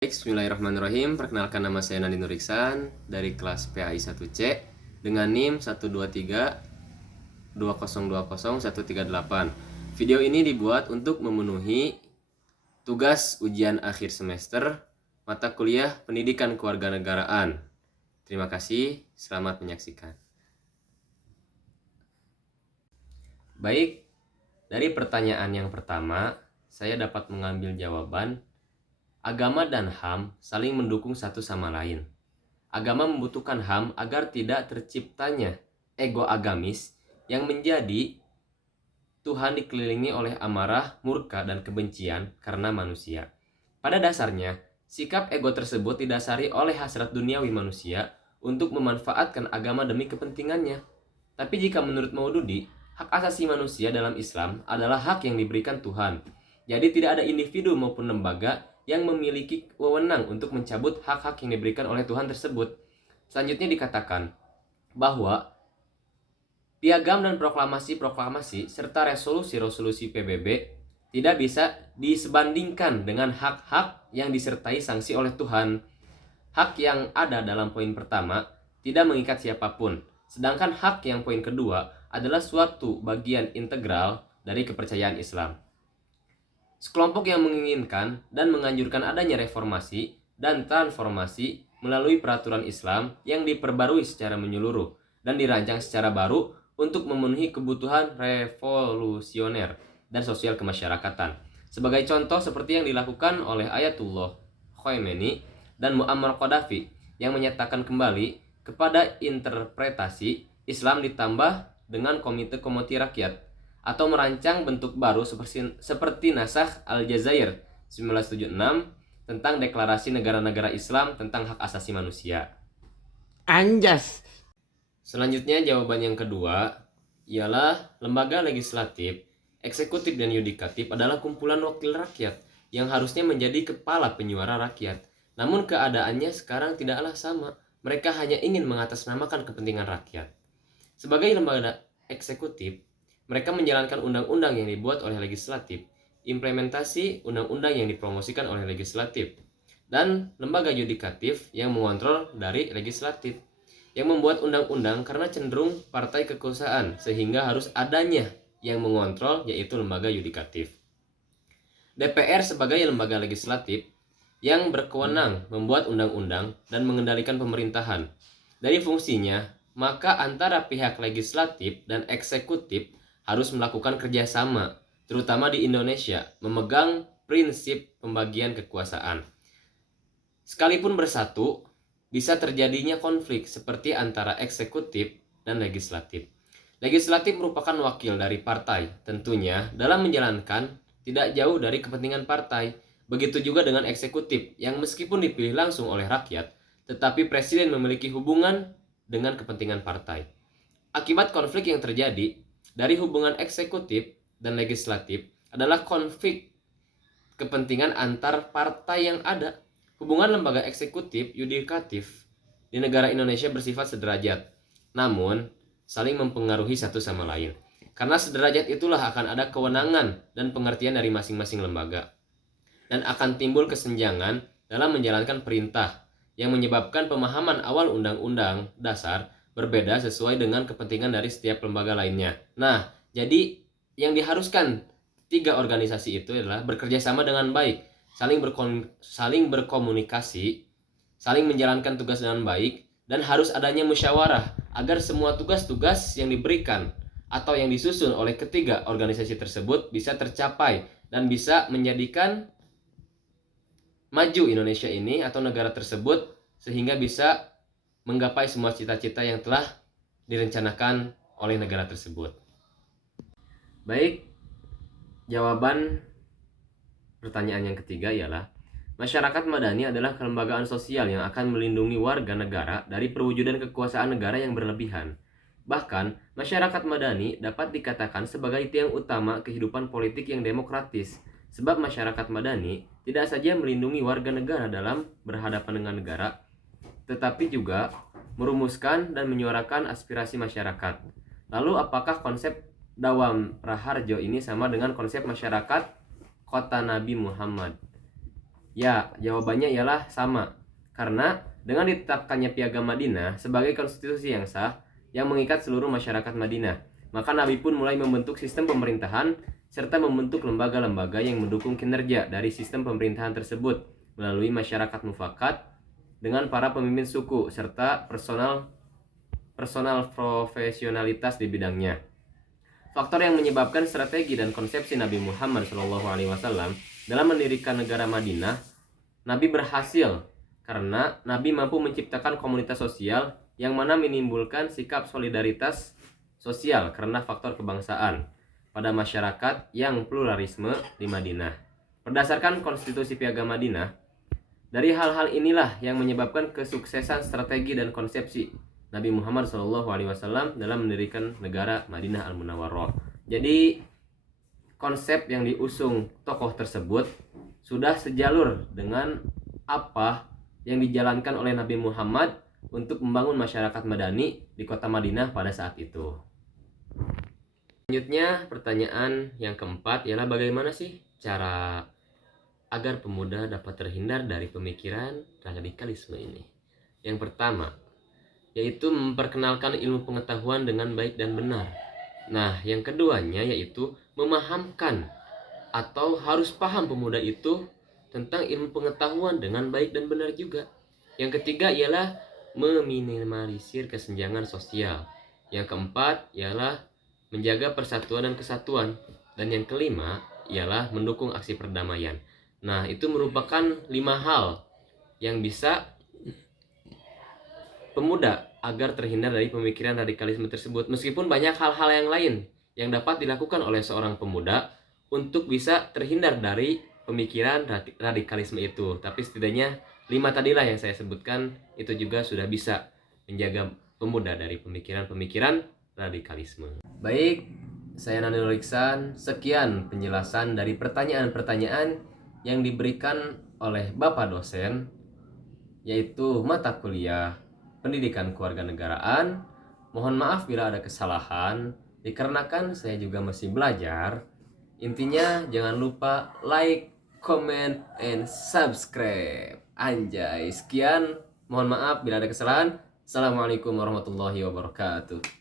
Bismillahirrahmanirrahim. Perkenalkan, nama saya Nandi Nuriksan dari kelas PAI 1C dengan NIM 12320200138. Video ini dibuat untuk memenuhi tugas ujian akhir semester mata kuliah Pendidikan Kewarganegaraan. Terima kasih, selamat menyaksikan. Baik, dari pertanyaan yang pertama, saya dapat mengambil jawaban. Agama dan HAM saling mendukung satu sama lain. Agama membutuhkan HAM agar tidak terciptanya ego agamis yang menjadi Tuhan dikelilingi oleh amarah, murka, dan kebencian karena manusia. Pada dasarnya, sikap ego tersebut didasari oleh hasrat duniawi manusia untuk memanfaatkan agama demi kepentingannya. Tapi jika menurut Maududi, hak asasi manusia dalam Islam adalah hak yang diberikan Tuhan. Jadi tidak ada individu maupun lembaga yang memiliki wewenang untuk mencabut hak-hak yang diberikan oleh Tuhan tersebut. Selanjutnya dikatakan bahwa piagam dan proklamasi-proklamasi serta resolusi-resolusi PBB tidak bisa disebandingkan dengan hak-hak yang disertai sanksi oleh Tuhan. Hak yang ada dalam poin pertama tidak mengikat siapapun, sedangkan hak yang poin kedua adalah suatu bagian integral dari kepercayaan Islam. Sekelompok yang menginginkan dan menganjurkan adanya reformasi dan transformasi melalui peraturan Islam yang diperbarui secara menyeluruh dan dirancang secara baru untuk memenuhi kebutuhan revolusioner dan sosial kemasyarakatan. Sebagai contoh seperti yang dilakukan oleh Ayatullah Khomeini dan Muammar Gaddafi yang menyatakan kembali kepada interpretasi Islam ditambah dengan komite rakyat, atau merancang bentuk baru seperti Nasakh Aljazair 1976 tentang deklarasi negara-negara Islam tentang hak asasi manusia. Anjas. Selanjutnya jawaban yang kedua ialah lembaga legislatif, eksekutif, dan yudikatif adalah kumpulan wakil rakyat yang harusnya menjadi kepala penyuara rakyat. Namun keadaannya sekarang tidaklah sama. Mereka hanya ingin mengatasnamakan kepentingan rakyat. Sebagai lembaga eksekutif, mereka menjalankan undang-undang yang dibuat oleh legislatif, implementasi undang-undang yang dipromosikan oleh legislatif, dan lembaga yudikatif yang mengontrol dari legislatif, yang membuat undang-undang karena cenderung partai kekuasaan sehingga harus adanya yang mengontrol, yaitu lembaga yudikatif. DPR sebagai lembaga legislatif yang berkewenang membuat undang-undang dan mengendalikan pemerintahan. Dari fungsinya, maka antara pihak legislatif dan eksekutif harus melakukan kerjasama, terutama di Indonesia, memegang prinsip pembagian kekuasaan. Sekalipun bersatu, bisa terjadinya konflik seperti antara eksekutif dan legislatif. Legislatif merupakan wakil dari partai, tentunya dalam menjalankan tidak jauh dari kepentingan partai. Begitu juga dengan eksekutif, yang meskipun dipilih langsung oleh rakyat, tetapi presiden memiliki hubungan dengan kepentingan partai. Akibat konflik yang terjadi dari hubungan eksekutif dan legislatif adalah konflik kepentingan antar partai yang ada. Hubungan lembaga eksekutif yudikatif di negara Indonesia bersifat sederajat, namun saling mempengaruhi satu sama lain. Karena sederajat itulah akan ada kewenangan dan pengertian dari masing-masing lembaga, dan akan timbul kesenjangan dalam menjalankan perintah yang menyebabkan pemahaman awal undang-undang dasar berbeda sesuai dengan kepentingan dari setiap lembaga lainnya. Nah, jadi yang diharuskan tiga organisasi itu adalah bekerja sama dengan baik, saling berkomunikasi, saling menjalankan tugas dengan baik, dan harus adanya musyawarah agar semua tugas-tugas yang diberikan atau yang disusun oleh ketiga organisasi tersebut bisa tercapai dan bisa menjadikan maju Indonesia ini atau negara tersebut sehingga bisa menggapai semua cita-cita yang telah direncanakan oleh negara tersebut. Baik, jawaban pertanyaan yang ketiga ialah masyarakat madani adalah kelembagaan sosial yang akan melindungi warga negara dari perwujudan kekuasaan negara yang berlebihan. Bahkan, masyarakat madani dapat dikatakan sebagai tiang utama kehidupan politik yang demokratis, sebab masyarakat madani tidak saja melindungi warga negara dalam berhadapan dengan negara, tetapi juga merumuskan dan menyuarakan aspirasi masyarakat. Lalu apakah konsep Dawam Raharjo ini sama dengan konsep masyarakat kota Nabi Muhammad, Ya, jawabannya ialah sama. Karena dengan ditetapkannya Piagam Madinah sebagai konstitusi yang sah yang mengikat seluruh masyarakat Madinah, maka Nabi pun mulai membentuk sistem pemerintahan serta membentuk lembaga-lembaga yang mendukung kinerja dari sistem pemerintahan tersebut melalui masyarakat mufakat dengan para pemimpin suku serta personal profesionalitas di bidangnya. Faktor yang menyebabkan strategi dan konsepsi Nabi Muhammad SAW dalam mendirikan negara Madinah, Nabi berhasil karena Nabi mampu menciptakan komunitas sosial yang mana menimbulkan sikap solidaritas sosial karena faktor kebangsaan pada masyarakat yang pluralisme di Madinah. Berdasarkan konstitusi Piagam Madinah, dari hal-hal inilah yang menyebabkan kesuksesan strategi dan konsepsi Nabi Muhammad SAW dalam mendirikan negara Madinah Al-Munawwarah. Jadi konsep yang diusung tokoh tersebut sudah sejalur dengan apa yang dijalankan oleh Nabi Muhammad untuk membangun masyarakat Madani di kota Madinah pada saat itu. Selanjutnya, pertanyaan yang keempat ialah bagaimana sih cara agar pemuda dapat terhindar dari pemikiran radikalisme ini? Yang pertama, yaitu memperkenalkan ilmu pengetahuan dengan baik dan benar. Nah, yang keduanya yaitu memahamkan atau harus paham pemuda itu tentang ilmu pengetahuan dengan baik dan benar juga. Yang ketiga ialah meminimalisir kesenjangan sosial. Yang keempat ialah menjaga persatuan dan kesatuan. Dan yang kelima ialah mendukung aksi perdamaian. Nah, itu merupakan 5 hal yang bisa pemuda agar terhindar dari pemikiran radikalisme tersebut. Meskipun banyak hal-hal yang lain yang dapat dilakukan oleh seorang pemuda untuk bisa terhindar dari pemikiran radikalisme itu. Tapi setidaknya 5 tadilah yang saya sebutkan itu juga sudah bisa menjaga pemuda dari pemikiran-pemikiran radikalisme. Baik, saya Nanil Riksan. Sekian penjelasan dari pertanyaan-pertanyaan yang diberikan oleh Bapak dosen, yaitu mata kuliah Pendidikan Kewarganegaraan. Mohon maaf bila ada kesalahan, dikarenakan saya juga masih belajar. Intinya jangan lupa like, comment, and subscribe. Anjay, sekian. Mohon maaf bila ada kesalahan. Assalamualaikum warahmatullahi wabarakatuh.